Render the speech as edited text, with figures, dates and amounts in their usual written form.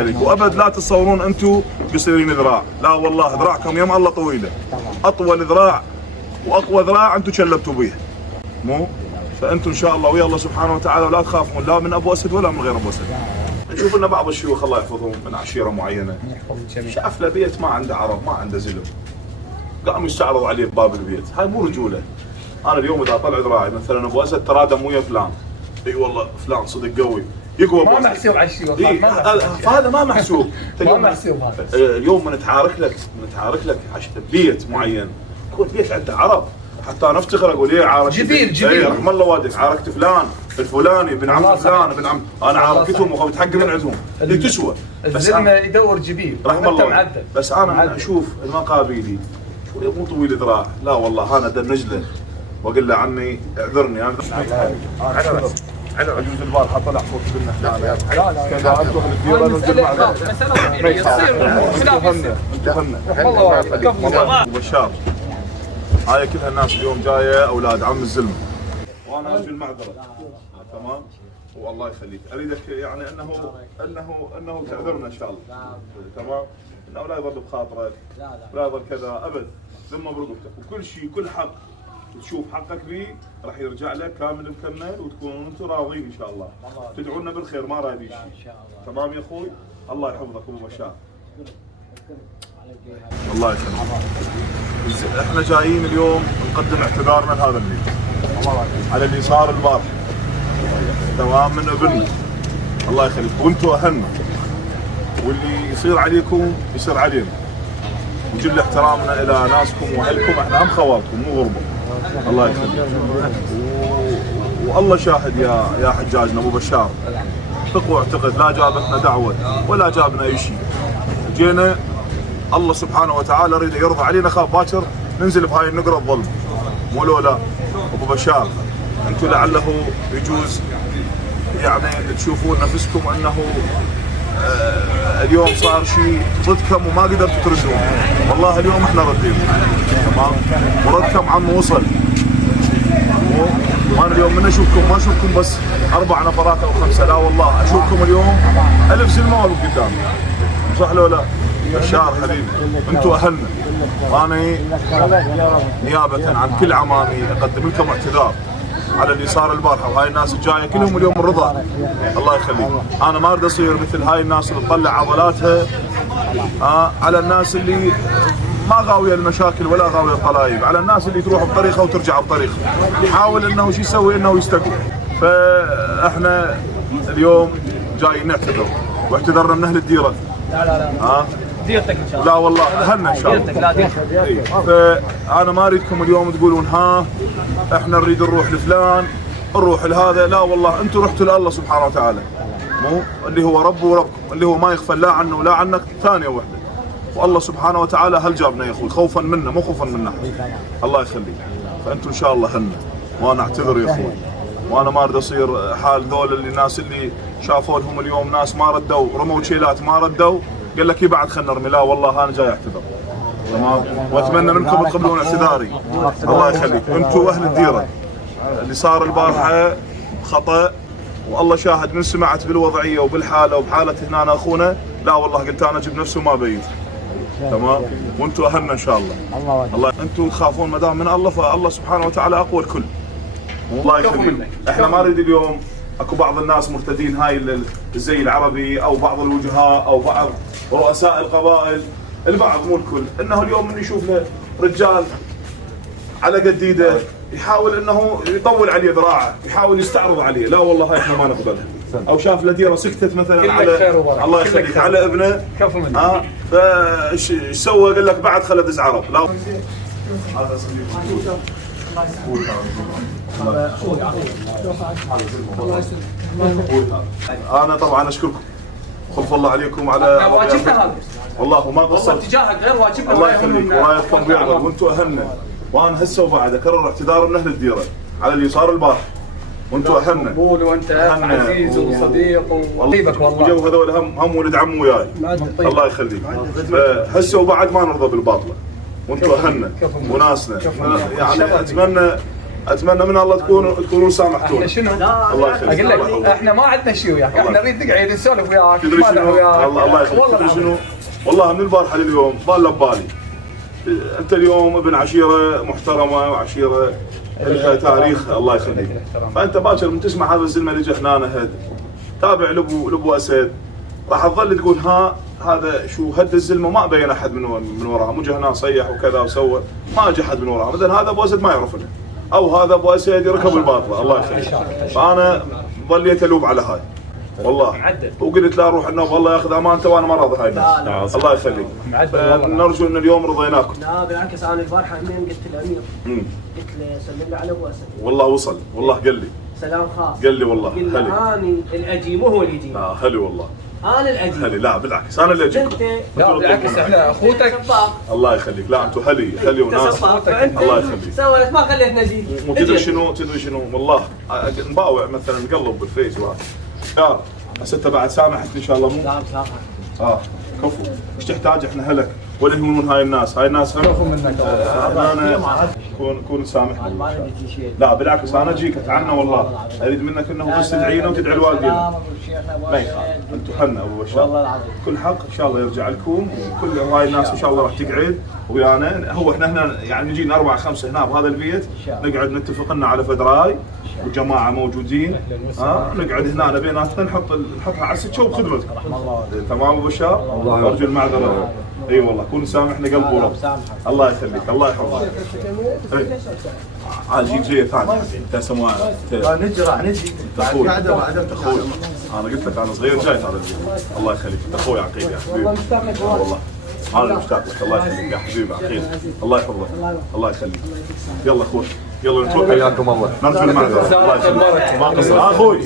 يخليك. وابد لا تتصورون انتم قصيرين ذراع، لا والله ذراعكم يم الله طويله، اطول ذراع واقوى ذراع انتم شلبتوا بيه. مو فانتم ان شاء الله ويا الله سبحانه وتعالى ولا تخافون لا من ابو اسد ولا من غير ابو اسد. نشوف لنا بعض الشيوخ الله يحفظهم من عشيره معينه شاف له بيت ما عنده عرب ما عنده زلم، قاموا يستعرضوا عليه بباب البيت، هاي مو رجوله. انا اليوم اذا طلع ذراعي مثلا ابو اسد ترادم ويا فلان، اي والله فلان صدق قوي يقوى ما محسوب على الشيوخ فهذا ما محسوب. ما محسوب هذا. اليوم من نتعارك لك بيت معين يكون بيت عنده عرب حتى انا افتخر اقول ايه عارك جبيل رحم الله والديك عاركت فلان الفلاني ابن عم فلان ابن عم انا عاركتهم وخذت حقي من عندهم اللي تسوى. بس انا يدور جبيل رحم الله بس انا اشوف المقابيلي شو مو طويل ذراع، لا والله انا دنجله واقول له عمي اعذرني انا على عجوز البارحه طلع صوت لنا لا كذا ادخل الديره ننزل معنا يصير وبشار. هاي كلها الناس اليوم جايه اولاد عم الزلمه وانا ارجو المعذره تمام والله يخليك. اريدك يعني انه تعذرنا ان شاء الله تمام، انه لا يضل بخاطرك لا يضل كذا ابد، ذمه برقبتك وكل شيء كل حق تشوف حقك فيه راح يرجع لك كامل مكمل وتكونوا انتم راضين ان شاء الله. تدعونا بالخير ما رايدين شيء تمام يا اخوي. الله يحفظك ابو بشار. الله يخليك. احنا جايين اليوم نقدم اعتذارنا لهذا البيت على اللي صار البارحه تمام من ابننا الله يخليك، وانتم اهلنا واللي يصير عليكم يصير علينا، وجل احترامنا الى ناسكم واهلكم، احنا هم خوالكم مو غربه الله يخليك. والله شاهد يا حجاجنا ابو بشار، ثق واعتقد لا جابتنا دعوه ولا جابنا اي شيء، جينا الله سبحانه وتعالى يريد يرضى علينا خاف باكر ننزل بهاي النقره الظلم مو لولا ابو بشار. انتم لعله يجوز يعني تشوفون نفسكم انه اليوم صار شيء ضدكم وما قدرتوا تردون، والله اليوم احنا ردين تمام وردكم عم وصل. وانا اليوم من اشوفكم ما اشوفكم بس 4 نفرات او 5، لا والله اشوفكم اليوم 1000 زلمه واقف قدامي صح لو لا؟ بشار حبيبي انتم اهلنا، وانا نيابه عن كل عمامي اقدم لكم اعتذار على اللي صار البارحه، وهاي الناس الجايه كلهم اليوم الرضا الله يخليك. انا ما اريد اصير مثل هاي الناس اللي تطلع عضلاتها على الناس اللي ما غاويه المشاكل ولا غاويه الطلايب، على الناس اللي تروح بطريقه وترجع بطريقه، يحاول انه شو يسوي انه يستقوي. فاحنا اليوم جايين نعتذر واعتذرنا من اهل الديره. لا ديرتك ان شاء الله. لا والله اهلنا ان شاء الله. ديرتك لا ديرتك. فانا ما اريدكم اليوم تقولون احنا نريد نروح لفلان نروح لهذا، لا والله انتم رحتوا لله سبحانه وتعالى مو اللي هو رب وربكم اللي هو ما يغفل لا عنه ولا عنك ثانيه واحده، والله سبحانه وتعالى هل جابنا يا اخوي خوفا منا مو خوفا منا الله يخليك. فانتم ان شاء الله هلنا وانا اعتذر يا اخوي، وانا ما اريد اصير حال ذول اللي الناس اللي شافوا لهم اليوم ناس ما ردوا رموا شيلات ما ردوا قال لك بعد خلنا نرمي، لا والله انا جاي اعتذر تمام، واتمنى منكم تقبلون اعتذاري الله يخليك. انتم اهل الديره اللي صار البارحه خطا، والله شاهد من سمعت بالوضعيه وبالحاله وبحاله هنا اخونا، لا والله قلت انا اجيب نفسي وما بيت تمام، وانتم اهلنا ان شاء الله. الله انتم تخافون ما دام من الله فالله سبحانه وتعالى اقوى الكل الله يخليك. احنا ما نريد اليوم اكو بعض الناس مرتدين هاي الزي العربي او بعض الوجهاء او بعض رؤساء القبائل، البعض مو الكل، انه اليوم من يشوف له رجال على قد ايده يحاول انه يطول عليه ذراعه يحاول يستعرض عليه، لا والله هاي احنا ما نقبلها. او شاف له ديره سكتت مثلا على الله يخليك على ابنه كفو منك فايش سوى قال لك بعد خله دز عرب، لا هذا انا طبعا اشكركم خلف الله عليكم على واجبنا هذا والله وما قصرت اتجاهك غير واجبنا الله يخليك ورايتكم بيعظم وانتم اهلنا، وانا هسه وبعد اكرر اعتذار من اهل الديره على اللي صار البارح وانتم اهلنا قول وانت عزيز وصديق وحبيبك والله وجو هذول هم ولد عم وياي الله يخليك. هسه وبعد ما نرضى بالباطله وانتم اهلنا وناسنا، يعني اتمنى من الله تكونوا سامحتونا. احنا شنو؟ الله يخليك. اقول لك احنا ما عندنا شيء وياك، احنا نريد نقعد نسولف وياك، تدري نتمادح شنو؟ وياك. الله يخليك. والله تدري شنو؟ العظيم. والله من البارحه لليوم بالله ببالي. انت اليوم ابن عشيره محترمه وعشيره لها تاريخ الله يخليك. فانت باكر من تسمع هذا الزلمه اللي جا هنا هد تابع لابو اسد راح تظل تقول هذا شو هد الزلمه ما بين احد من وراها، مو جا هنا صيح وكذا وسوى، ما اجى احد من وراها، مثلا هذا ابو اسد ما يعرفنا او هذا ابو اسد يركب الباطله الله يخليك. فانا ظليت الوب على هاي والله، وقلت لا روح النوم والله ياخذ امانته وانا ما راضي هاي الناس. الله يخليك. نرجو ان اليوم رضيناكم. لا بالعكس انا البارحه همين قلت الامير قلت له سلم لي على ابو اسد. والله وصل والله قال لي سلام خاص. قال لي والله قال لي انا الاجي مو هو اللي يجي. هلي والله انا الاجي. هلي. لا بالعكس انا اللي اجيكم. لا بالعكس احنا اخوتك. الله يخليك. لا انتم هلي وناس. الله يخليك. سويت ما خليت نجي. تدري شنو والله نباوع مثلا نقلب بالفيس وهذا يا بس انت بعد سامحت ان شاء الله مو؟ لا سامحك. كفو. ايش تحتاج احنا هلك ولا يهمون هاي الناس هم كفو منك. انا كون سامحني. لا بالعكس انا اجيك اتعنى والله، اريد منك انه بس تدعينا وتدعي الوالدين. ما يخالف انتم حنا ابو بشار كل حق ان شاء الله يرجع لكم، وكل هاي الناس ان شاء الله راح تقعد ويانا. هو احنا هنا يعني نجينا 4 5 هنا بهذا البيت نقعد نتفق لنا على فدراي وجماعه موجودين نقعد هنا بيناتنا نحطها على السكه وبخدمتكم. تمام ابو بشار؟ ارجو المعذره. اي والله كون سامحنا قلب ورب. الله يخليك الله يحفظك. اجيك جايه ثانيه انت سموها نجي راح نجي قاعده بعد اخوي. انا قلت لك انا صغير جاي ترى. الله يخليك انت اخوي عقيل يا حبيبي. والله انا مشتاق لك. الله يخليك يا حبيبي عقيل. الله يحفظك الله يخليك. يلا اخوي يلا نتوكل. حياكم الله. نرجو المعذره. الله يخليك. ما قصر اخوي.